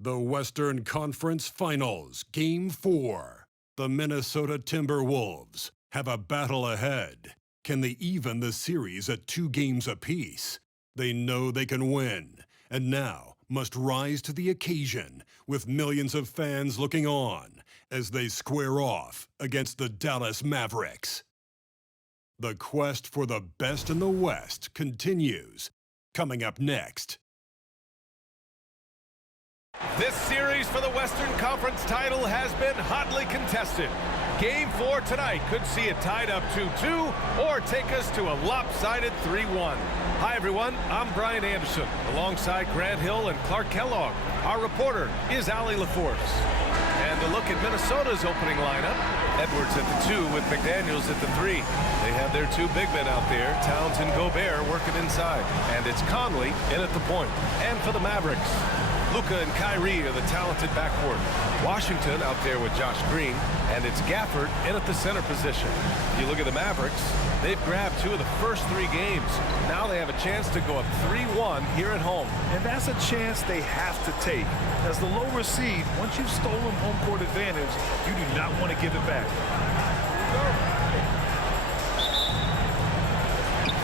The Western Conference Finals, Game 4. The Minnesota Timberwolves have a battle ahead. Can they even the series at 2 games apiece? They know they can win, and now must rise to the occasion with millions of fans looking on as they square off against the Dallas Mavericks. The quest for the best in the West continues. Coming up next. This series for the Western Conference title has been hotly contested. Game 4 tonight could see it tied up 2-2 or take us to a lopsided 3-1. Hi, everyone. I'm Brian Anderson, alongside Grant Hill and Clark Kellogg. Our reporter is Allie LaForce. And a look at Minnesota's opening lineup. Edwards at the 2 with McDaniels at the 3. They have their 2 big men out there, Towns and Gobert, working inside. And it's Conley in at the point. And for the Mavericks, Luka and Kyrie are the talented backcourt. Washington out there with Josh Green, and it's Gafford in at the center position. If you look at the Mavericks, they've grabbed 2 of the first 3 games. Now they have a chance to go up 3-1 here at home. And that's a chance they have to take. As the lower seed, once you've stolen home court advantage, you do not want to give it back.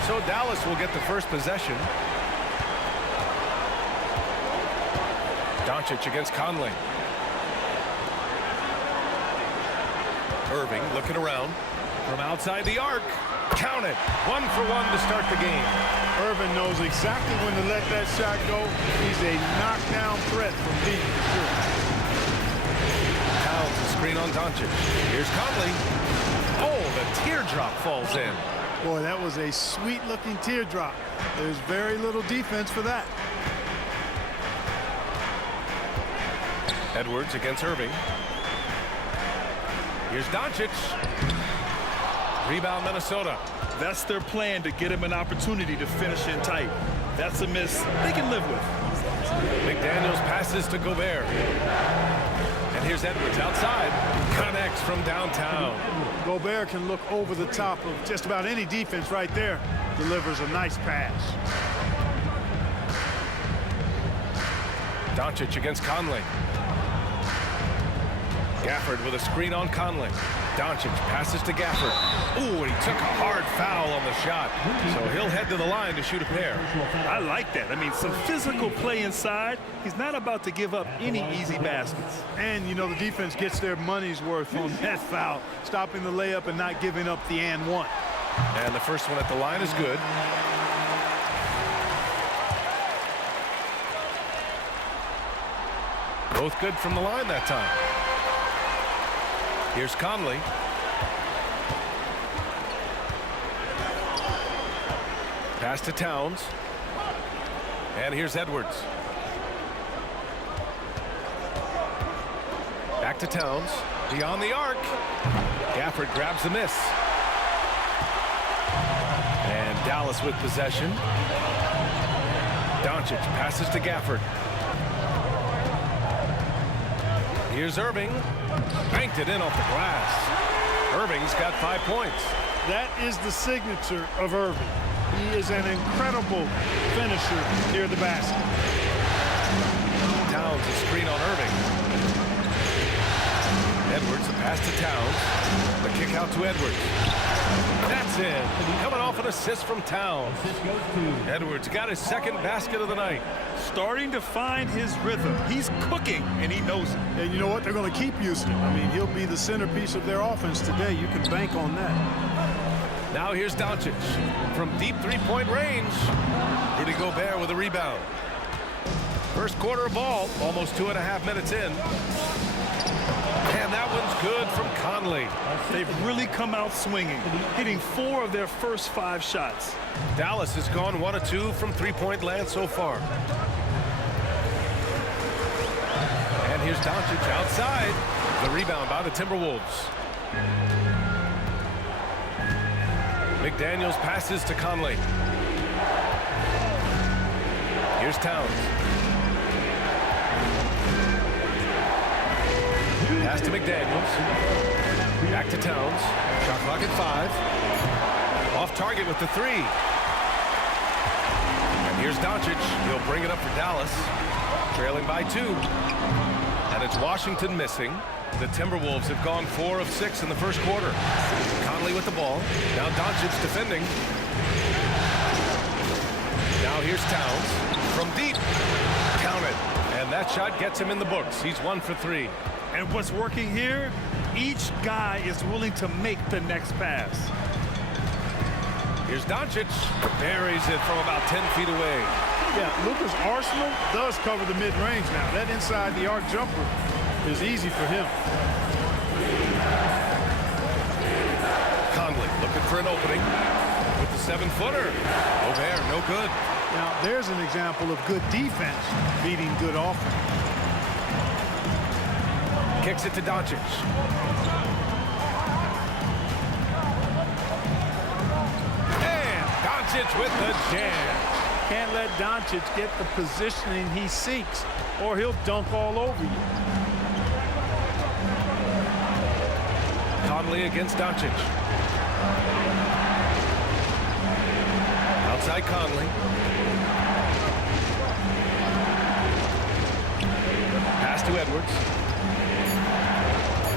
So Dallas will get the first possession. Doncic against Conley. Irving looking around from outside the arc. Count it. 1 for 1 to start the game. Irving knows exactly when to let that shot go. He's a knockdown threat from deep. Towns a screen on Doncic. Here's Conley. Oh, the teardrop falls in. Boy, that was a sweet-looking teardrop. There's very little defense for that. Edwards against Irving. Here's Doncic. Rebound Minnesota. That's their plan, to get him an opportunity to finish in tight. That's a miss they can live with. McDaniels passes to Gobert. And here's Edwards outside. Connects from downtown. Gobert can look over the top of just about any defense right there. Delivers a nice pass. Doncic against Conley. Gafford with a screen on Conley. Doncic passes to Gafford. Ooh, and he took a hard foul on the shot. So he'll head to the line to shoot a pair. I like that. I mean, some physical play inside. He's not about to give up any easy baskets. And, you know, the defense gets their money's worth on that foul. Stopping the layup and not giving up the and one. And the first one at the line is good. Both good from the line that time. Here's Conley. Pass to Towns. And here's Edwards. Back to Towns. Beyond the arc. Gafford grabs the miss. And Dallas with possession. Doncic passes to Gafford. Here's Irving. Banked it in off the glass. Irving's got 5 points. That is the signature of Irving. He is an incredible finisher near the basket. Towns a screen on Irving. Edwards a pass to Towns. The kick out to Edwards. That's in. Coming off an assist from Towns. Edwards got his 2nd basket of the night. Starting to find his rhythm. He's cooking, and he knows it. And you know what? They're going to keep using him. I mean, he'll be the centerpiece of their offense today. You can bank on that. Now here's Doncic from deep 3-point range. Rudy Gobert with a rebound. First quarter of ball, almost 2.5 minutes in. And that one's good from Conley. They've really come out swinging, hitting 4 of their first 5 shots. Dallas has gone 1 of 2 from 3-point land so far. And here's Doncic outside. The rebound by the Timberwolves. McDaniels passes to Conley. Here's Towns. Pass to McDaniels. Back to Towns. Shot clock at 5. Off target with the 3. And here's Doncic. He'll bring it up for Dallas. trailing by 2. And it's Washington missing. The Timberwolves have gone 4 of 6 in the first quarter. Conley with the ball. Now Doncic defending. Now here's Towns from deep. Count it. And that shot gets him in the books. He's 1 for 3. And what's working here? Each guy is willing to make the next pass. Here's Doncic. Buries it from about 10 feet away. Yeah, Luka's arsenal does cover the mid-range now. That inside the arc jumper is easy for him. Conley looking for an opening with the 7-footer. Gobert, no good. Now, there's an example of good defense beating good offense. Kicks it to Doncic. And Doncic with the jam. Can't let Doncic get the positioning he seeks, or he'll dunk all over you. Conley against Doncic. Outside Conley. Pass to Edwards.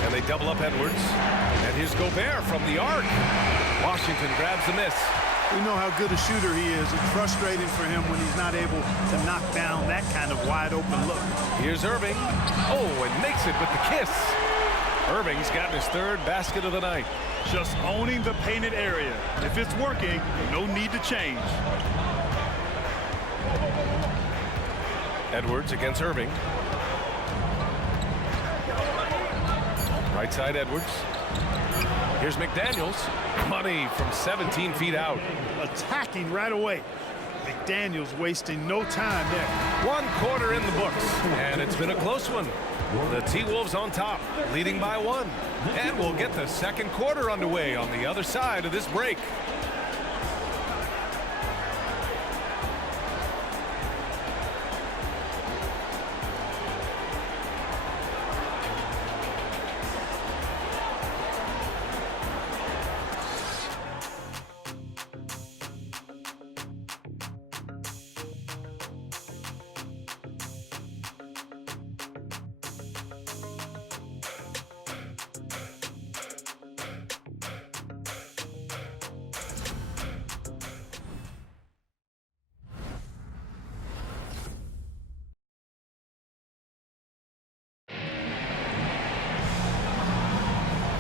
And they double up Edwards. And here's Gobert from the arc. Washington grabs the miss. We know how good a shooter he is. It's frustrating for him when he's not able to knock down that kind of wide-open look. Here's Irving. Oh, and makes it with the kiss. Irving's gotten his 3rd basket of the night. Just owning the painted area. If it's working, no need to change. Edwards against Irving. Right side Edwards. Here's McDaniels. Money from 17 feet out. Attacking right away. McDaniels wasting no time there. 1 quarter in the books, and it's been a close one. The T-Wolves on top, leading by 1. And we'll get the second quarter underway on the other side of this break.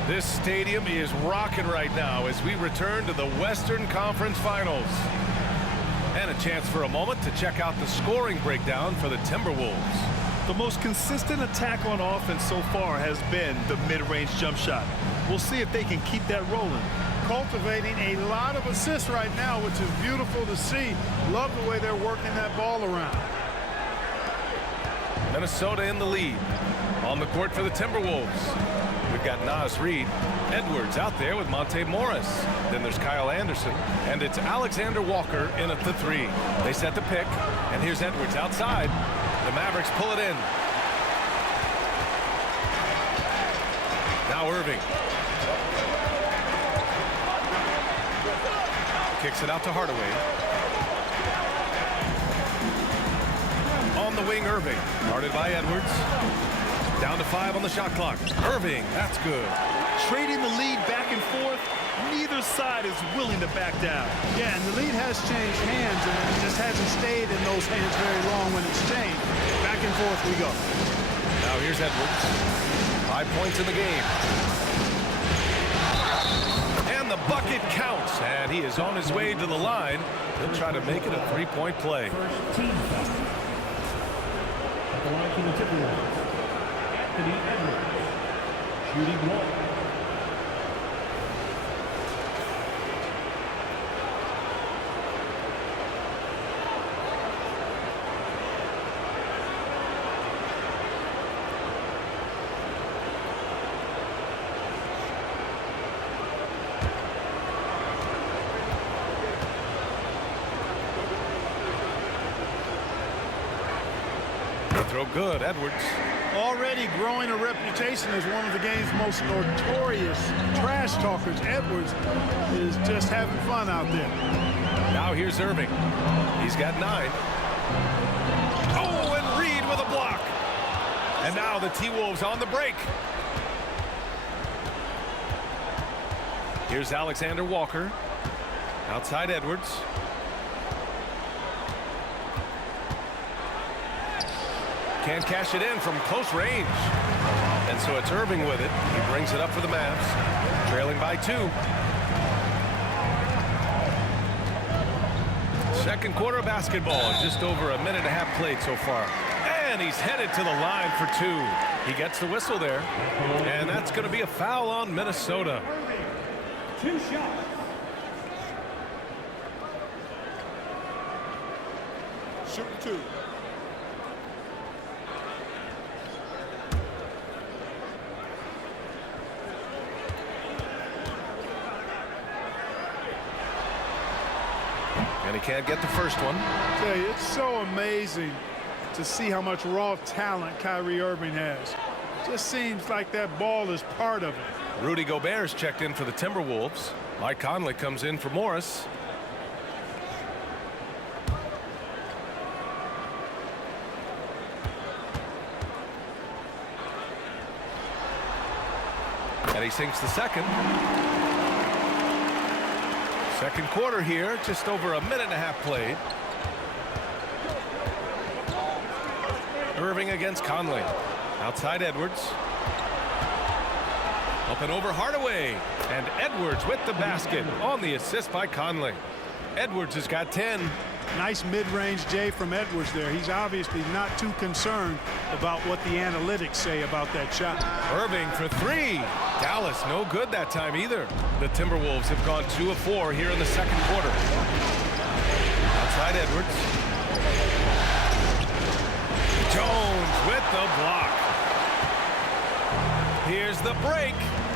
This stadium is rocking right now as we return to the Western Conference Finals. And a chance for a moment to check out the scoring breakdown for the Timberwolves. The most consistent attack on offense so far has been the mid-range jump shot. We'll see if they can keep that rolling. Cultivating a lot of assists right now, which is beautiful to see. Love the way they're working that ball around. Minnesota in the lead. On the court for the Timberwolves. We've got Naz Reid, Edwards out there with Monte Morris. Then there's Kyle Anderson, and it's Alexander Walker in at the 3. They set the pick, and here's Edwards outside. The Mavericks pull it in. Now Irving. Kicks it out to Hardaway. On the wing, Irving. Guarded by Edwards. Down to 5 on the shot clock. Irving, that's good. Trading the lead back and forth, neither side is willing to back down. Yeah, and the lead has changed hands, and it just hasn't stayed in those hands very long when it's changed. Back and forth we go. Now here's Edwards. 5 points in the game. And the bucket counts, and he is on his way to the line. He'll try to make it a 3-point play. First team foul. At the line for the Timberwolves, Anthony Edwards, shooting 1. Throw good, Edwards. Already growing a reputation as one of the game's most notorious trash talkers. Edwards is just having fun out there. Now here's Irving. He's got 9. Oh, and Reid with a And now the T-Wolves on the break. Here's Alexander Walker. Outside Edwards. Can't cash it in from close range. And so it's Irving with it. He brings it up for the Mavs. Trailing by 2. Second quarter of basketball. Just over a minute and a half played so far. And he's headed to the line for 2. He gets the whistle there. And that's going to be a foul on Minnesota. 2 shots. Shooting 2. And he can't get the first one. I tell you, it's so amazing to see how much raw talent Kyrie Irving has. Just seems like that ball is part of it. Rudy Gobert's checked in for the Timberwolves. Mike Conley comes in for Morris. And he sinks the second. Second quarter here, just over a minute and a half played. Irving against Conley. Outside Edwards. Up and over Hardaway. And Edwards with the basket on the assist by Conley. Edwards has got 10. Nice mid-range J from Edwards there. He's obviously not too concerned about what the analytics say about that shot. Irving for 3. Dallas no good that time either. The Timberwolves have gone 2 of 4 here in the second quarter. Outside Edwards. Jones with the block. Here's the break.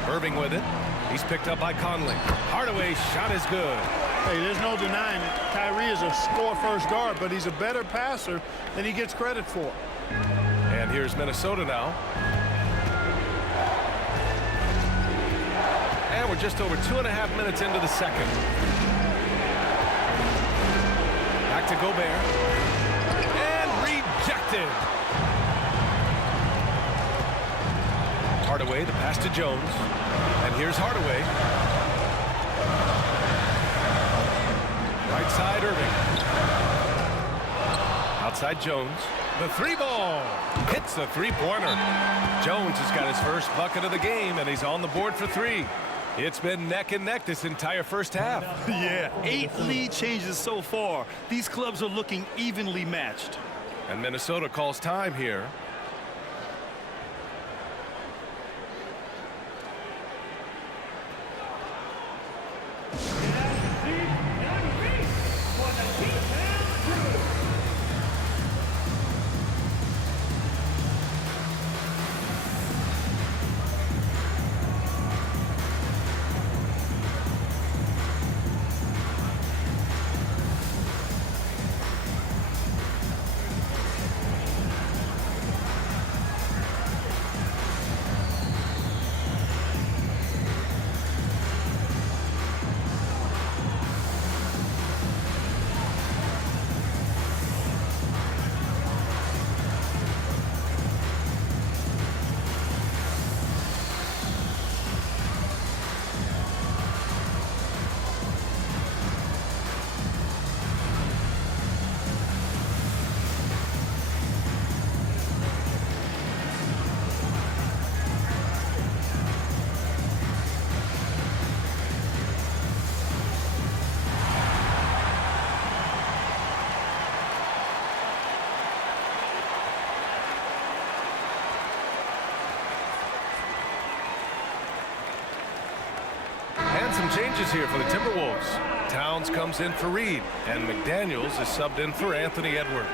Irving with it. He's picked up by Conley. Hardaway's shot is good. Hey, there's no denying it. Kyrie is a score-first guard, but he's a better passer than he gets credit for. And here's Minnesota now. And we're just over 2.5 minutes into the second. Back to Gobert. And rejected. Hardaway, the pass to Jones. And here's Hardaway. Right side, Irving. Outside Jones. The 3-ball. Hits the 3-pointer. Jones has got his first bucket of the game, and he's on the board for 3. It's been neck and neck this entire first half. Yeah, 8 lead changes so far. These clubs are looking evenly matched. And Minnesota calls time here. Some changes here for the Timberwolves. Towns comes in for Reed, and McDaniels is subbed in for Anthony Edwards.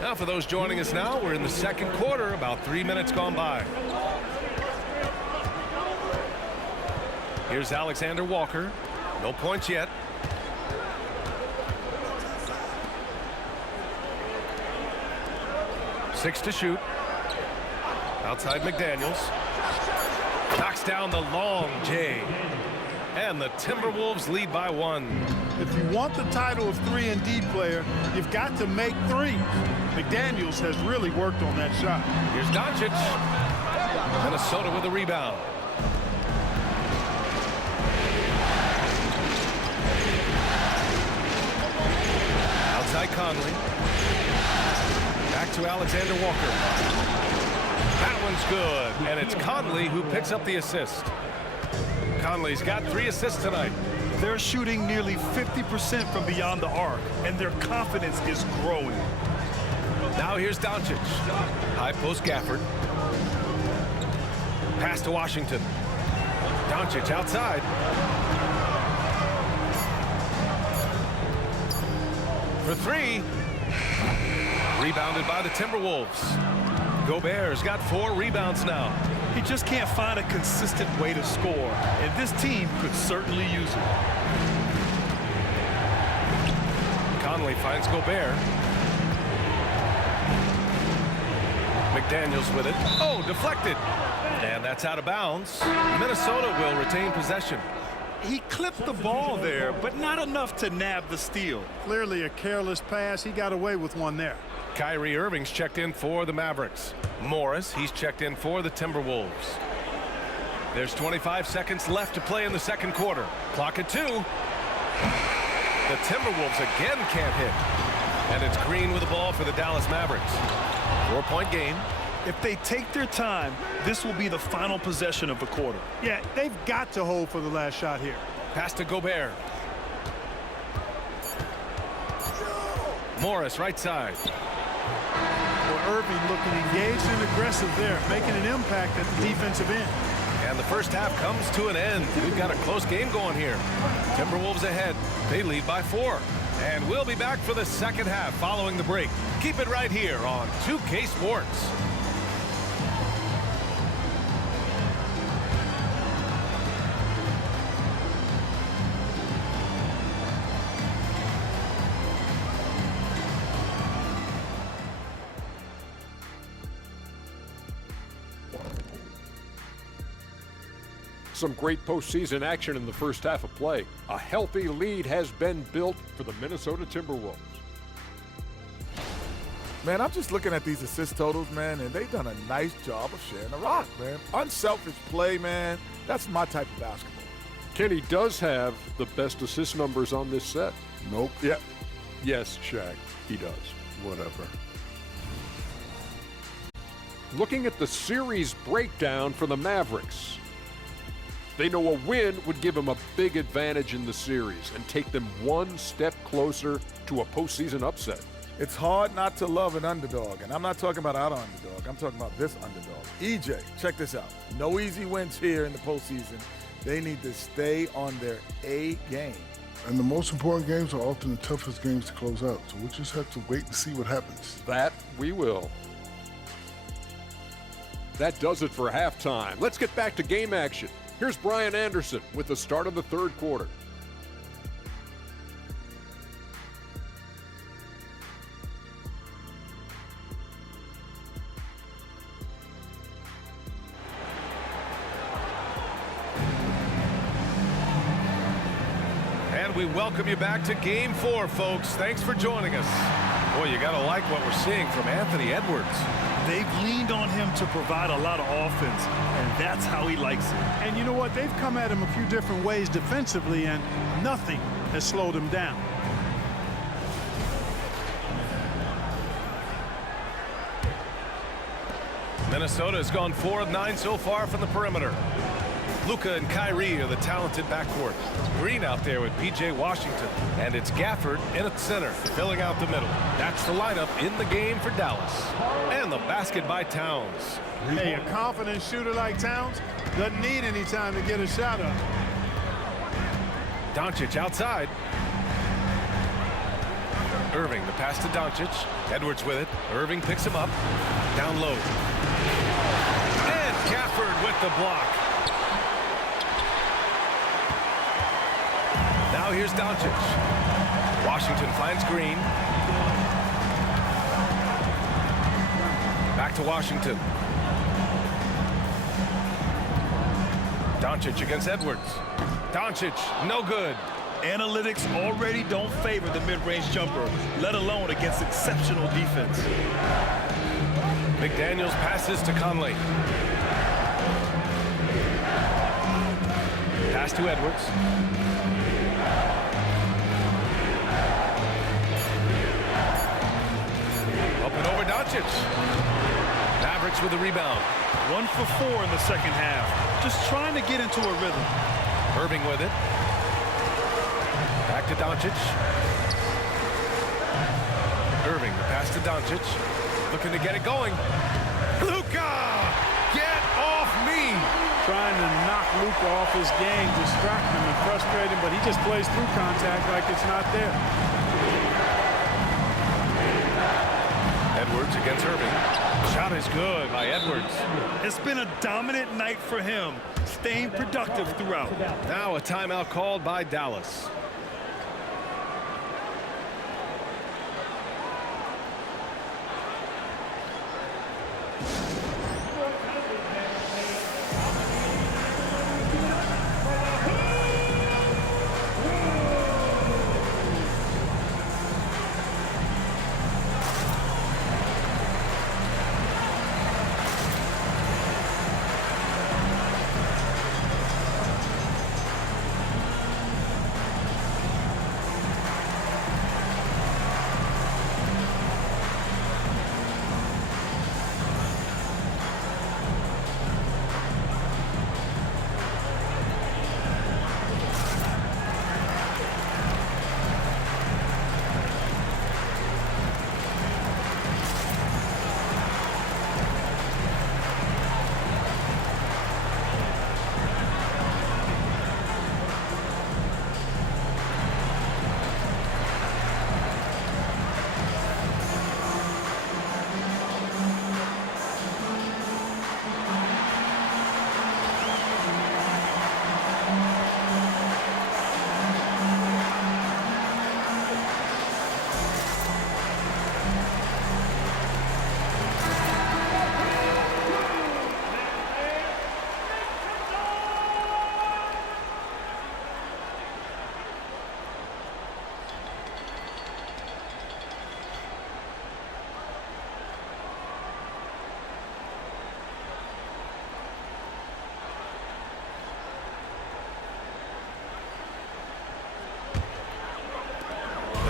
Now, for those joining us now, we're in the second quarter, about 3 minutes gone by. Here's Alexander Walker. No points yet. 6 to shoot. Outside McDaniels. Knocks down the long J. And the Timberwolves lead by 1. If you want the title of 3-and-D player, you've got to make threes. McDaniels has really worked on that shot. Here's Doncic. Minnesota with a rebound. Outside Conley. Back to Alexander Walker. That one's good. And it's Conley who picks up the assist. Conley's got 3 assists tonight. They're shooting nearly 50% from beyond the arc, and their confidence is growing. Now here's Doncic. High post Gafford. Pass to Washington. Doncic outside. For 3. Rebounded by the Timberwolves. Gobert's got 4 rebounds now. He just can't find a consistent way to score, and this team could certainly use it. Conley finds Gobert. McDaniels with it. Oh, deflected. And that's out of bounds. Minnesota will retain possession. He clipped the ball there, but not enough to nab the steal. Clearly a careless pass. He got away with one there. Kyrie Irving's checked in for the Mavericks. Morris, he's checked in for the Timberwolves. There's 25 seconds left to play in the second quarter. Clock at 2. The Timberwolves again can't hit. And it's Green with the ball for the Dallas Mavericks. 4-point game. If they take their time, this will be the final possession of the quarter. Yeah, they've got to hold for the last shot here. Pass to Gobert. Morris right side. Well, Irving looking engaged and aggressive there, making an impact at the defensive end. And the first half comes to an end. We've got a close game going here. Timberwolves ahead. They lead by 4. And we'll be back for the second half following the break. Keep it right here on 2K Sports. Some great postseason action in the first half of play. A healthy lead has been built for the Minnesota Timberwolves. Man, I'm just looking at these assist totals, man, and they've done a nice job of sharing the rock, man. Unselfish play, man. That's my type of basketball. Kenny does have the best assist numbers on this set. Nope. Yeah. Yes, Shaq, he does. Whatever. Looking at the series breakdown for the Mavericks. They know a win would give them a big advantage in the series and take them one step closer to a postseason upset. It's hard not to love an underdog, and I'm not talking about our underdog. I'm talking about this underdog. EJ, check this out. No easy wins here in the postseason. They need to stay on their A game. And the most important games are often the toughest games to close out, so we'll just have to wait and see what happens. That we will. That does it for halftime. Let's get back to game action. Here's Brian Anderson with the start of the third quarter. And we welcome you back to Game 4, folks. Thanks for joining us. Boy, you got to like what we're seeing from Anthony Edwards. They've leaned on him to provide a lot of offense, and that's how he likes it. And you know what? They've come at him a few different ways defensively, and nothing has slowed him down. Minnesota has gone 4 of 9 so far from the perimeter. Luka and Kyrie are the talented backcourt. Green out there with P.J. Washington. And it's Gafford in at center, filling out the middle. That's the lineup in the game for Dallas. And the basket by Towns. Hey, a confident shooter like Towns doesn't need any time to get a shot up. Doncic outside. Irving, the pass to Doncic. Edwards with it. Irving picks him up. Down low. And Gafford with the block. Now here's Doncic. Washington finds Green. Back to Washington. Doncic against Edwards. Doncic, no good. Analytics already don't favor the mid-range jumper, let alone against exceptional defense. McDaniels passes to Conley. Pass to Edwards. Up and over Doncic. Mavericks with the rebound. 1 for 4 in the second half. Just trying to get into a rhythm. Irving with it. Back to Doncic. Irving, the pass to Doncic. Looking to get it going. Luka! Get off me! Trying to knock Luka off his game, distract him and frustrate him, but he just plays through contact like it's not there. Edwards against Irving. Shot is good by Edwards. It's been a dominant night for him, staying productive throughout. Now a timeout called by Dallas.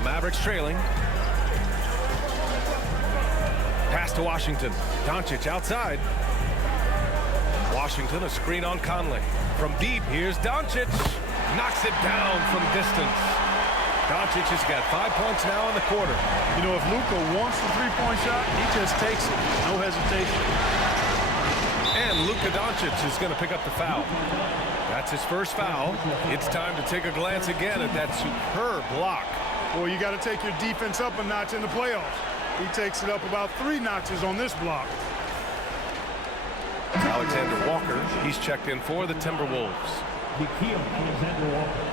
Mavericks trailing. Pass to Washington. Doncic outside. Washington, a screen on Conley. From deep, here's Doncic. Knocks it down from distance. Doncic has got 5 points now in the quarter. You know, if Luka wants the three-point shot, he just takes it. No hesitation. And Luka Doncic is going to pick up the foul. That's his first foul. It's time to take a glance again at that superb block. Well, you got to take your defense up a notch in the playoffs. He takes it up about 3 notches on this block. Alexander Walker, he's checked in for the Timberwolves. Alexander Walker.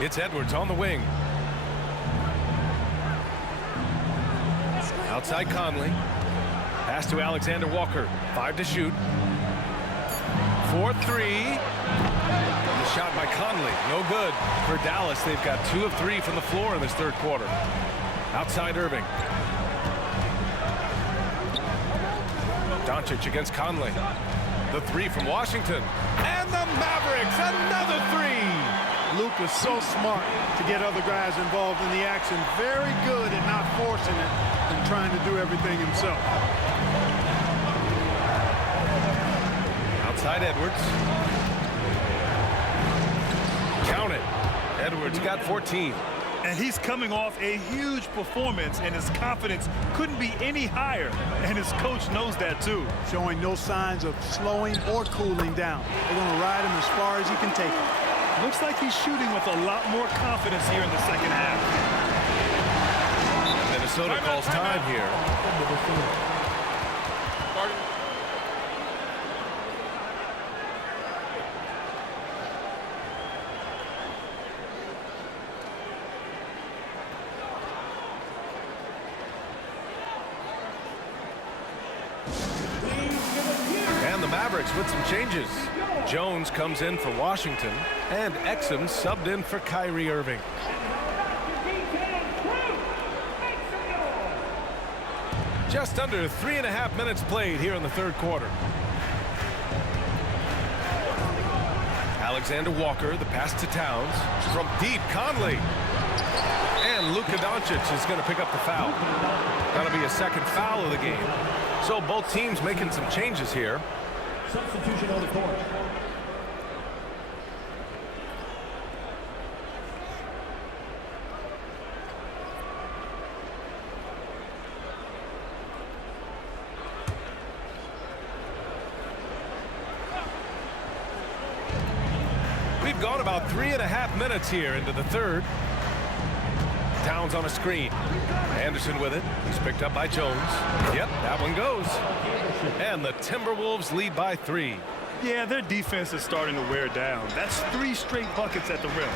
It's Edwards on the wing. Outside Conley. Pass to Alexander Walker. 5 to shoot. 4-3. The shot by Conley. No good for Dallas. They've got 2 of 3 from the floor in this third quarter. Outside Irving. Doncic against Conley. The 3 from Washington. And the Mavericks, another 3. Luka's so smart to get other guys involved in the action. Very good at not forcing it and trying to do everything himself. Outside Edwards. Count it. Edwards got 14. And he's coming off a huge performance, and his confidence couldn't be any higher. And his coach knows that, too. Showing no signs of slowing or cooling down. They're going to ride him as far as he can take him. Looks like he's shooting with a lot more confidence here in the second half. Minnesota calls time here. Mavericks with some changes. Jones comes in for Washington, and Exum subbed in for Kyrie Irving. Just under 3.5 minutes played here in the third quarter. Alexander Walker, the pass to Towns. From deep, Conley. And Luka Doncic is going to pick up the foul. That'll be a second foul of the game. So both teams making some changes here. Substitution on the court. We've gone about 3.5 minutes here into the third. Towns on a screen. Anderson with it. He's picked up by Jones. Yep, that one goes. And the Timberwolves lead by 3. Yeah, their defense is starting to wear down. That's 3 straight buckets at the rim.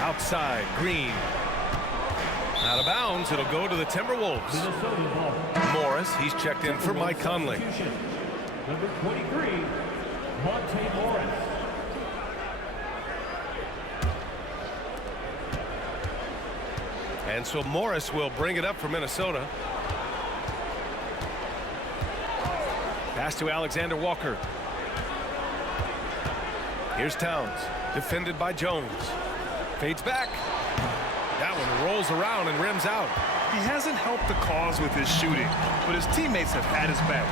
Outside, Green. Out of bounds, it'll go to the Timberwolves. Morris, he's checked in for Mike Conley. Number 23, Monte Morris. And so Morris will bring it up for Minnesota. Pass to Alexander Walker. Here's Towns, defended by Jones. Fades back. That one rolls around and rims out. He hasn't helped the cause with his shooting, but his teammates have had his back.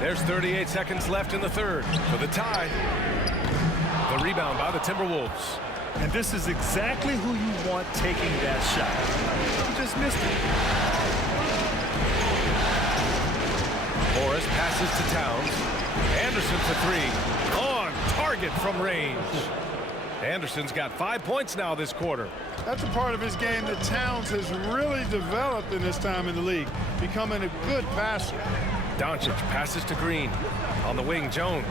There's 38 seconds left in the third for the tie. The rebound by the Timberwolves. And this is exactly who you want taking that shot. He just missed it. Morris passes to Towns. Anderson for 3. On target from range. Anderson's got 5 points now this quarter. That's a part of his game that Towns has really developed in this time in the league, becoming a good passer. Doncic passes to Green. On the wing, Jones.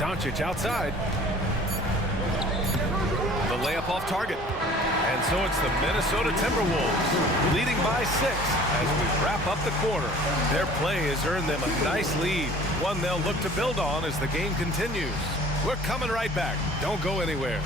Doncic outside. The layup off target. And so it's the Minnesota Timberwolves leading by 6 as we wrap up the quarter. Their play has earned them a nice lead, one they'll look to build on as the game continues. We're coming right back. Don't go anywhere.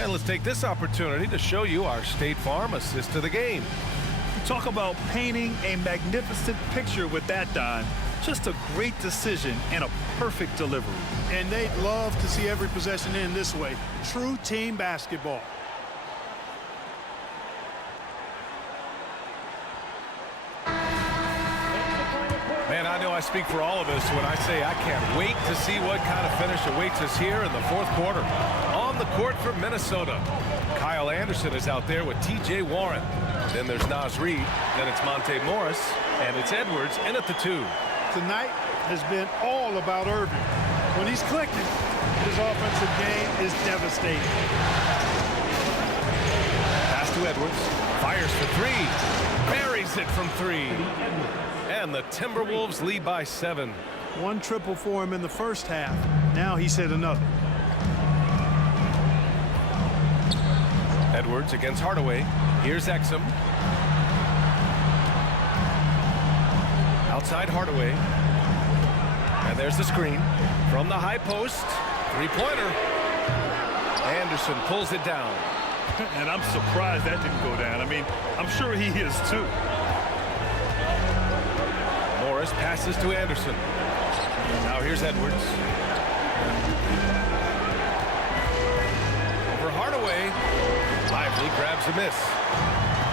And let's take this opportunity to show you our State Farm assist to the game. Talk about painting a magnificent picture with that, Don. Just a great decision and a perfect delivery. And they'd love to see every possession end this way. True team basketball. Man, I know I speak for all of us when I say I can't wait to see what kind of finish awaits us here in the fourth quarter. On the court for Minnesota, Kyle Anderson is out there with T.J. Warren. Then there's Naz Reid. Then it's Monte Morris. And it's Edwards in at the 2. Tonight has been all about Irving. When he's clicking, his offensive game is devastating. Pass to Edwards. Fires for 3. Buries it from 3. And the Timberwolves lead by 7. 1 triple for him in the first half. Now he's hit another. Edwards against Hardaway. Here's Exum. Outside Hardaway. And there's the screen. From the high post. 3-pointer. Anderson pulls it down. And I'm surprised that didn't go down. I mean, I'm sure he is too. Morris passes to Anderson. Now here's Edwards. Over Hardaway. Lively grabs a miss.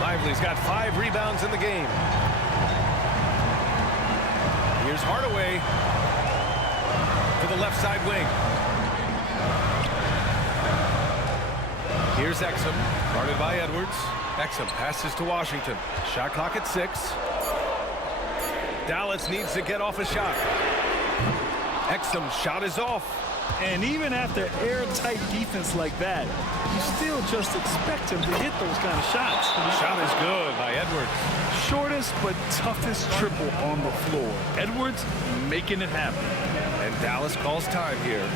Lively's got 5 rebounds in the game. Here's Hardaway to the left side wing. Here's Exum, guarded by Edwards. Exum passes to Washington. Shot clock at 6. Dallas needs to get off a shot. Exum's shot is off. And even after airtight defense like that, you still just expect him to hit those kind of shots. Shot is good by Edwards. Shortest but toughest triple on the floor. Edwards making it happen. And Dallas calls time here.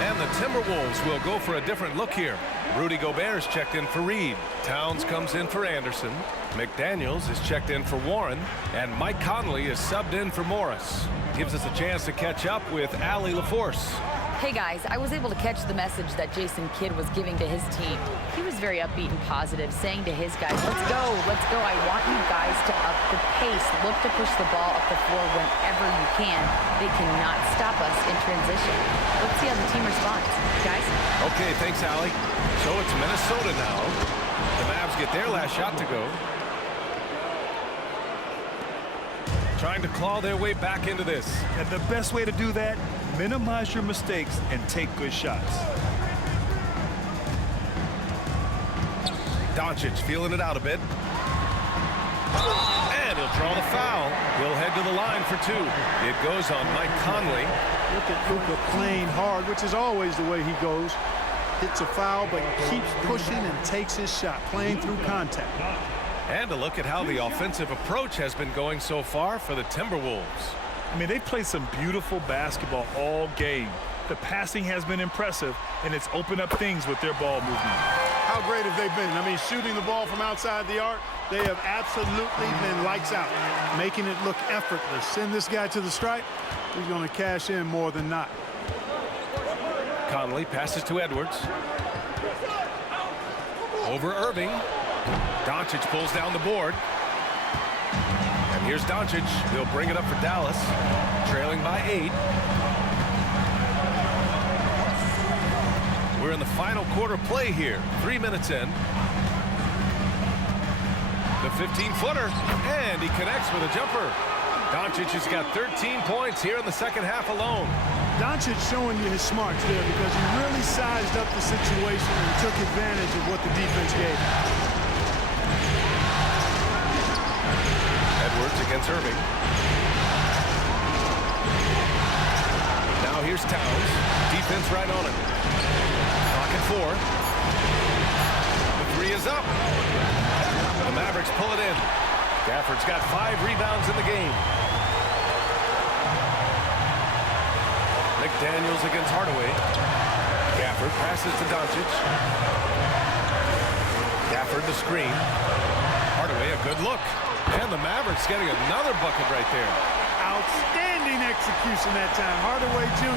And the Timberwolves will go for a different look here. Rudy Gobert is checked in for Reed. Towns comes in for Anderson. McDaniels is checked in for Warren. And Mike Conley is subbed in for Morris. Gives us a chance to catch up with Allie LaForce. Hey guys, I was able to catch the message that Jason Kidd was giving to his team. He was very upbeat and positive, saying to his guys, let's go. I want you guys to up the pace. Look to push the ball up the floor whenever you can. They cannot stop us in transition. Let's see how the team responds. Guys? Okay, thanks, Allie. So it's Minnesota now. The Mavs get their last shot to go. Trying to claw their way back into this. And the best way to do that, minimize your mistakes and take good shots. Doncic feeling it out a bit. And he'll draw the foul. He'll head to the line for 2. It goes on Mike Conley. Look at Luka playing hard, which is always the way he goes. Hits a foul, but keeps pushing and takes his shot, playing through contact. And a look at how the offensive approach has been going so far for the Timberwolves. I mean, they played some beautiful basketball all game. The passing has been impressive, and it's opened up things with their ball movement. How great have they been? I mean, shooting the ball from outside the arc, they have absolutely been lights out, making it look effortless. Send this guy to the stripe, he's going to cash in more than not. Conley passes to Edwards. Over Irving. Doncic pulls down the board. And here's Doncic. He'll bring it up for Dallas. Trailing by 8. We're in the final quarter play here. 3 minutes in. The 15-footer. And he connects with a jumper. Doncic has got 13 points here in the second half alone. Doncic showing you his smarts there because he really sized up the situation and took advantage of what the defense gave him. Edwards against Irving. Now here's Towns. Defense right on it. Clock at 4. The 3 is up. The Mavericks pull it in. Gafford's got 5 rebounds in the game. McDaniels against Hardaway. Gafford passes to Doncic. Gafford the screen. Hardaway a good look. And the Mavericks getting another bucket right there. Outstanding execution that time. Hardaway Jr.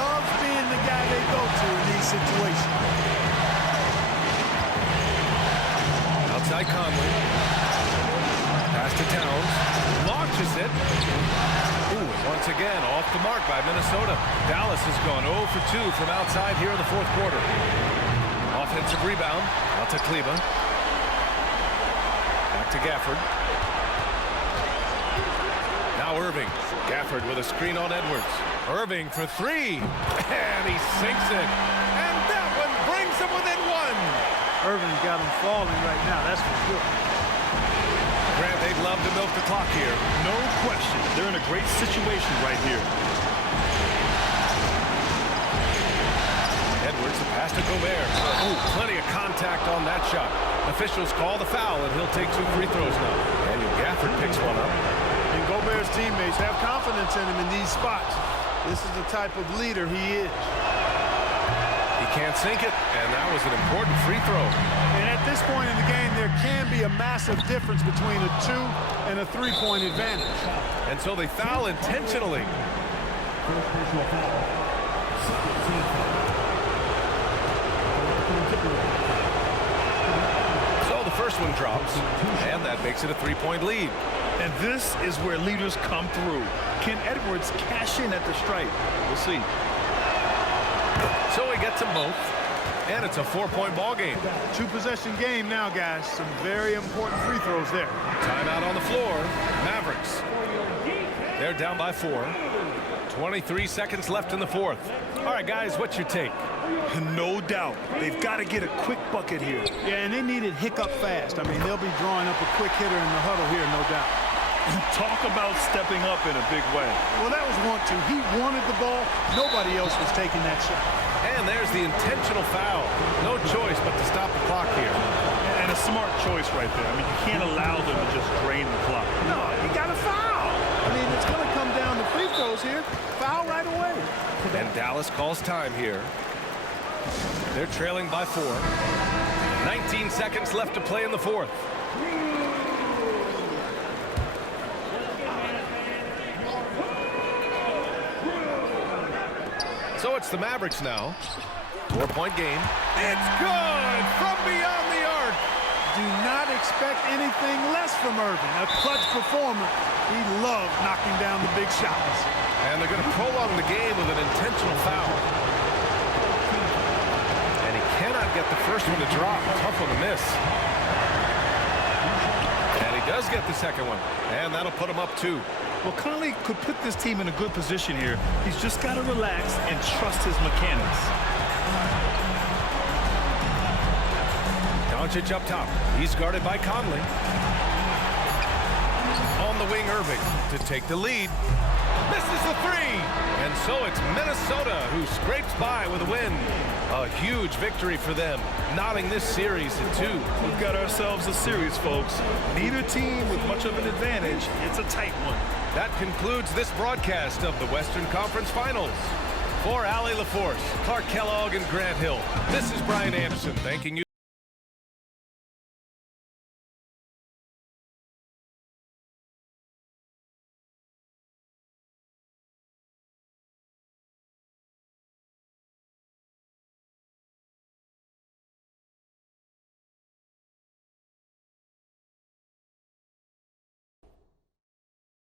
loves being the guy they go to in these situations. Outside Conley. Pass to Towns. Launches it. Ooh, once again, off the mark by Minnesota. Dallas has gone 0 for 2 from outside here in the fourth quarter. Offensive rebound. Out to Kleba. Back to Gafford. Now Irving. Gafford with a screen on Edwards. Irving for 3. And he sinks it. And that one brings him within 1. Irving's got him falling right now, that's for sure. Grant, they'd love to milk the clock here. No question. They're in a great situation right here. Edwards, the pass to Gobert. Oh, plenty of contact on that shot. Officials call the foul, and he'll take 2 free throws now. Daniel Gafford picks one up. And Gobert's teammates have confidence in him in these spots. This is the type of leader he is. He can't sink it, and that was an important free throw. And at this point in the game, there can be a massive difference between a 2 and a 3-point advantage. And so they foul intentionally. So the first one drops, and that makes it a 3-point lead. And this is where leaders come through. Can Edwards cash in at the stripe? We'll see. So he gets them both. And it's a 4-point ball game. 2-possession game now, guys. Some very important free throws there. Timeout on the floor. Mavericks. They're down by 4. 23 seconds left in the fourth. All right, guys, what's your take? No doubt. They've got to get a quick bucket here. Yeah, and they need it hiccup fast. I mean, they'll be drawing up a quick hitter in the huddle here, no doubt. Talk about stepping up in a big way. Well, that was want to. He wanted the ball. Nobody else was taking that shot. And there's the intentional foul. No choice but to stop the clock here. And a smart choice right there. I mean, you can't allow them to just drain the clock. No, you got to foul. I mean, it's going to come down to free throws here. Foul right away. And Dallas calls time here. They're trailing by 4. 19 seconds left to play in the fourth. So it's the Mavericks now. 4-point game. It's good from beyond the arc. Do not expect anything less from Irving. A clutch performer. He loved knocking down the big shots. And they're going to prolong the game with an intentional foul. And he cannot get the first one to drop. Tough one to miss. And he does get the second one. And that'll put him up 2. Well, Conley could put this team in a good position here. He's just got to relax and trust his mechanics. Doncic up top. He's guarded by Conley. On the wing, Irving to take the lead. Misses the 3. And so it's Minnesota who scrapes by with a win. A huge victory for them, knotting this series to 2. We've got ourselves a series, folks. Neither team with much of an advantage. It's a tight one. That concludes this broadcast of the Western Conference Finals. For Allie LaForce, Clark Kellogg, and Grant Hill, this is Brian Anderson thanking you.